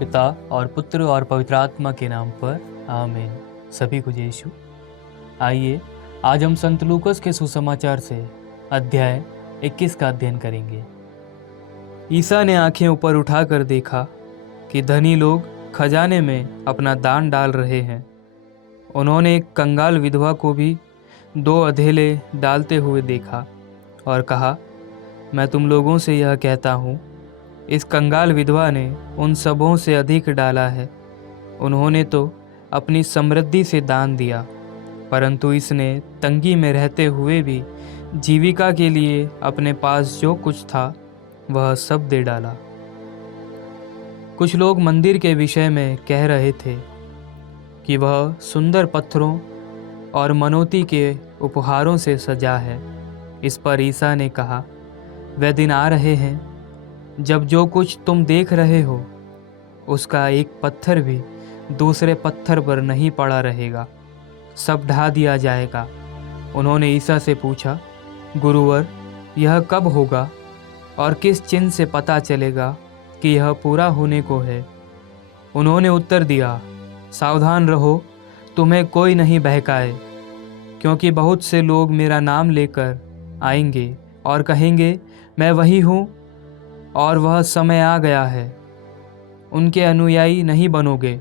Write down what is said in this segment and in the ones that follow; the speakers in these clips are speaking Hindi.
पिता और पुत्र और पवित्र आत्मा के नाम पर आमीन। सभी को यीशु। आइए आज हम संत लूकस के सुसमाचार से अध्याय 21 का अध्ययन करेंगे। ईसा ने आंखें ऊपर उठाकर देखा कि धनी लोग खजाने में अपना दान डाल रहे हैं। उन्होंने एक कंगाल विधवा को भी 2 अधेले डालते हुए देखा और कहा, मैं तुम लोगों से यह कहता हूँ, इस कंगाल विधवा ने उन सबों से अधिक डाला है। उन्होंने तो अपनी समृद्धि से दान दिया, परंतु इसने तंगी में रहते हुए भी जीविका के लिए अपने पास जो कुछ था वह सब दे डाला। कुछ लोग मंदिर के विषय में कह रहे थे कि वह सुंदर पत्थरों और मनोती के उपहारों से सजा है। इस पर ईसा ने कहा, वे दिन आ रहे हैं जब जो कुछ तुम देख रहे हो उसका एक पत्थर भी दूसरे पत्थर पर नहीं पड़ा रहेगा, सब ढा दिया जाएगा। उन्होंने ईसा से पूछा, गुरुवर, यह कब होगा और किस चिन्ह से पता चलेगा कि यह पूरा होने को है? उन्होंने उत्तर दिया, सावधान रहो, तुम्हें कोई नहीं बहकाए, क्योंकि बहुत से लोग मेरा नाम लेकर आएंगे और कहेंगे, मैं वही हूँ और वह समय आ गया है। उनके अनुयायी नहीं बनोगे।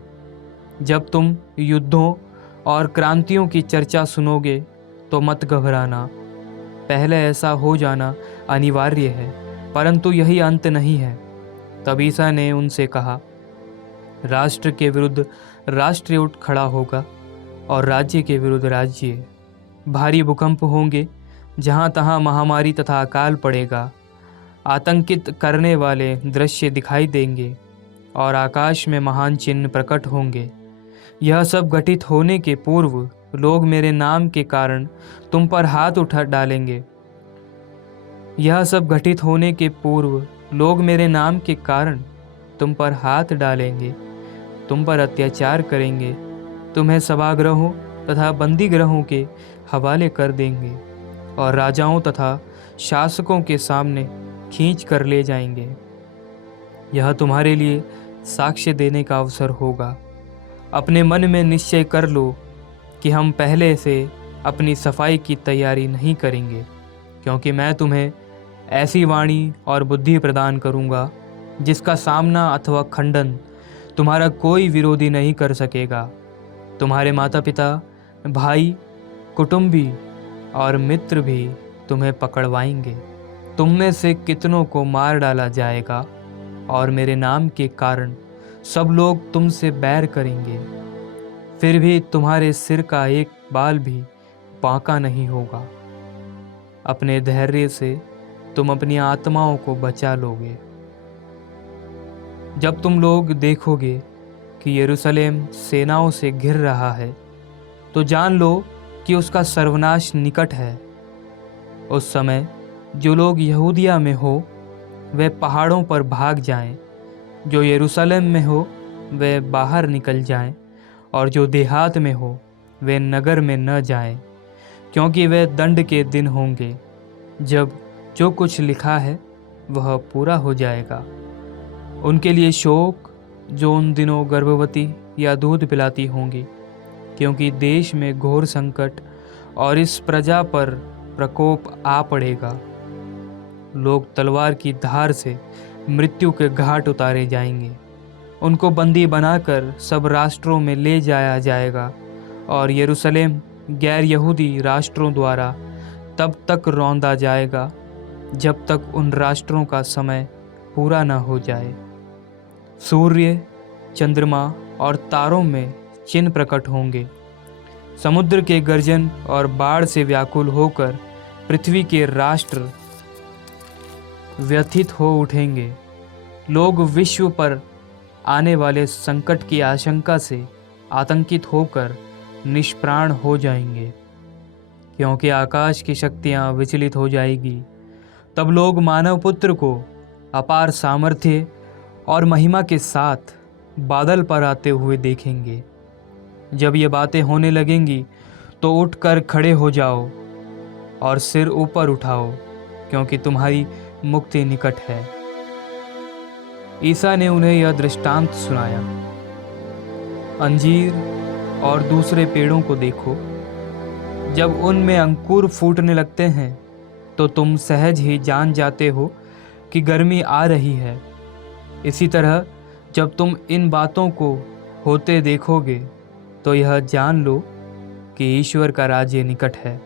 जब तुम युद्धों और क्रांतियों की चर्चा सुनोगे तो मत घबराना। पहले ऐसा हो जाना अनिवार्य है, परंतु यही अंत नहीं है। तब ईसा ने उनसे कहा, राष्ट्र के विरुद्ध राष्ट्र उठ खड़ा होगा और राज्य के विरुद्ध राज्य। भारी भूकंप होंगे, जहाँ तहाँ महामारी तथा अकाल पड़ेगा। आतंकित करने वाले दृश्य दिखाई देंगे और आकाश में महान चिन्ह प्रकट होंगे। यह सब घटित होने के पूर्व लोग मेरे नाम के कारण तुम पर हाथ उठा डालेंगे। यह सब घटित होने के पूर्व लोग मेरे नाम के कारण तुम पर हाथ डालेंगे, तुम पर अत्याचार करेंगे, तुम्हें सभागृहों तथा बंदीगृहों के हवाले कर देंगे और राजाओं तथा शासकों के सामने खींच कर ले जाएंगे। यह तुम्हारे लिए साक्ष्य देने का अवसर होगा। अपने मन में निश्चय कर लो कि हम पहले से अपनी सफाई की तैयारी नहीं करेंगे, क्योंकि मैं तुम्हें ऐसी वाणी और बुद्धि प्रदान करूंगा जिसका सामना अथवा खंडन तुम्हारा कोई विरोधी नहीं कर सकेगा। तुम्हारे माता पिता, भाई, कुटुंबी और मित्र भी तुम्हें पकड़वाएंगे। तुम में से कितनों को मार डाला जाएगा और मेरे नाम के कारण सब लोग तुमसे बैर करेंगे। फिर भी तुम्हारे सिर का एक बाल भी बांका नहीं होगा। अपने धैर्य से तुम अपनी आत्माओं को बचा लोगे। जब तुम लोग देखोगे कि यरूशलेम सेनाओं से घिर रहा है, तो जान लो कि उसका सर्वनाश निकट है। उस समय जो लोग यहूदिया में हो वे पहाड़ों पर भाग जाएं, जो यरूशलेम में हो वे बाहर निकल जाएं, और जो देहात में हो वे नगर में न जाएं, क्योंकि वे दंड के दिन होंगे, जब जो कुछ लिखा है वह पूरा हो जाएगा। उनके लिए शोक जो उन दिनों गर्भवती या दूध पिलाती होंगी, क्योंकि देश में घोर संकट और इस प्रजा पर प्रकोप आ पड़ेगा। लोग तलवार की धार से मृत्यु के घाट उतारे जाएंगे। उनको बंदी बनाकर सब राष्ट्रों में ले जाया जाएगा और यरूशलेम गैर यहूदी राष्ट्रों द्वारा तब तक रौंदा जाएगा जब तक उन राष्ट्रों का समय पूरा न हो जाए। सूर्य, चंद्रमा और तारों में चिन्ह प्रकट होंगे। समुद्र के गर्जन और बाढ़ से व्याकुल होकर पृथ्वी के राष्ट्र व्यथित हो उठेंगे। लोग विश्व पर आने वाले संकट की आशंका से आतंकित होकर निष्प्राण हो जाएंगे, क्योंकि आकाश की शक्तियां विचलित हो जाएगी। तब लोग मानव पुत्र को अपार सामर्थ्य और महिमा के साथ बादल पर आते हुए देखेंगे। जब ये बातें होने लगेंगी तो उठकर खड़े हो जाओ और सिर ऊपर उठाओ, क्योंकि तुम्हारी मुक्ति निकट है। ईसा ने उन्हें यह दृष्टांत सुनाया, अंजीर और दूसरे पेड़ों को देखो, जब उनमें अंकुर फूटने लगते हैं तो तुम सहज ही जान जाते हो कि गर्मी आ रही है। इसी तरह जब तुम इन बातों को होते देखोगे तो यह जान लो कि ईश्वर का राज्य निकट है।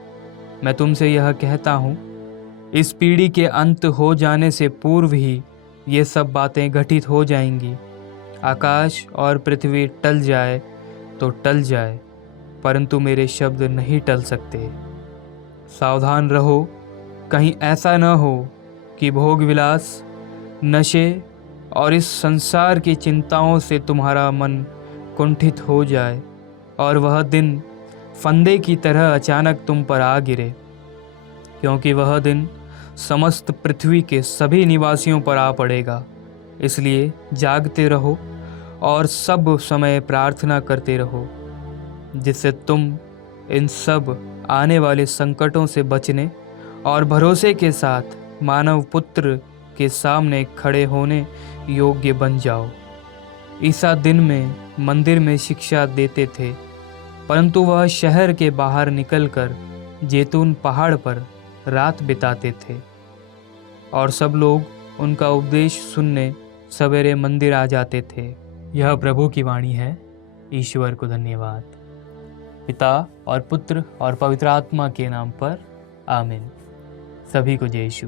मैं तुमसे यह कहता हूँ, इस पीढ़ी के अंत हो जाने से पूर्व ही ये सब बातें घटित हो जाएंगी। आकाश और पृथ्वी टल जाए तो टल जाए, परंतु मेरे शब्द नहीं टल सकते। सावधान रहो, कहीं ऐसा न हो कि भोग विलास, नशे और इस संसार की चिंताओं से तुम्हारा मन कुंठित हो जाए और वह दिन फंदे की तरह अचानक तुम पर आ गिरे, क्योंकि वह दिन समस्त पृथ्वी के सभी निवासियों पर आ पड़ेगा। इसलिए जागते रहो और सब समय प्रार्थना करते रहो, जिससे तुम इन सब आने वाले संकटों से बचने और भरोसे के साथ मानव पुत्र के सामने खड़े होने योग्य बन जाओ। ईसा दिन में मंदिर में शिक्षा देते थे, परंतु वह शहर के बाहर निकलकर जैतून पहाड़ पर रात बिताते थे और सब लोग उनका उपदेश सुनने सवेरे मंदिर आ जाते थे। यह प्रभु की वाणी है। ईश्वर को धन्यवाद। पिता और पुत्र और पवित्र आत्मा के नाम पर आमीन। सभी को जय यीशु।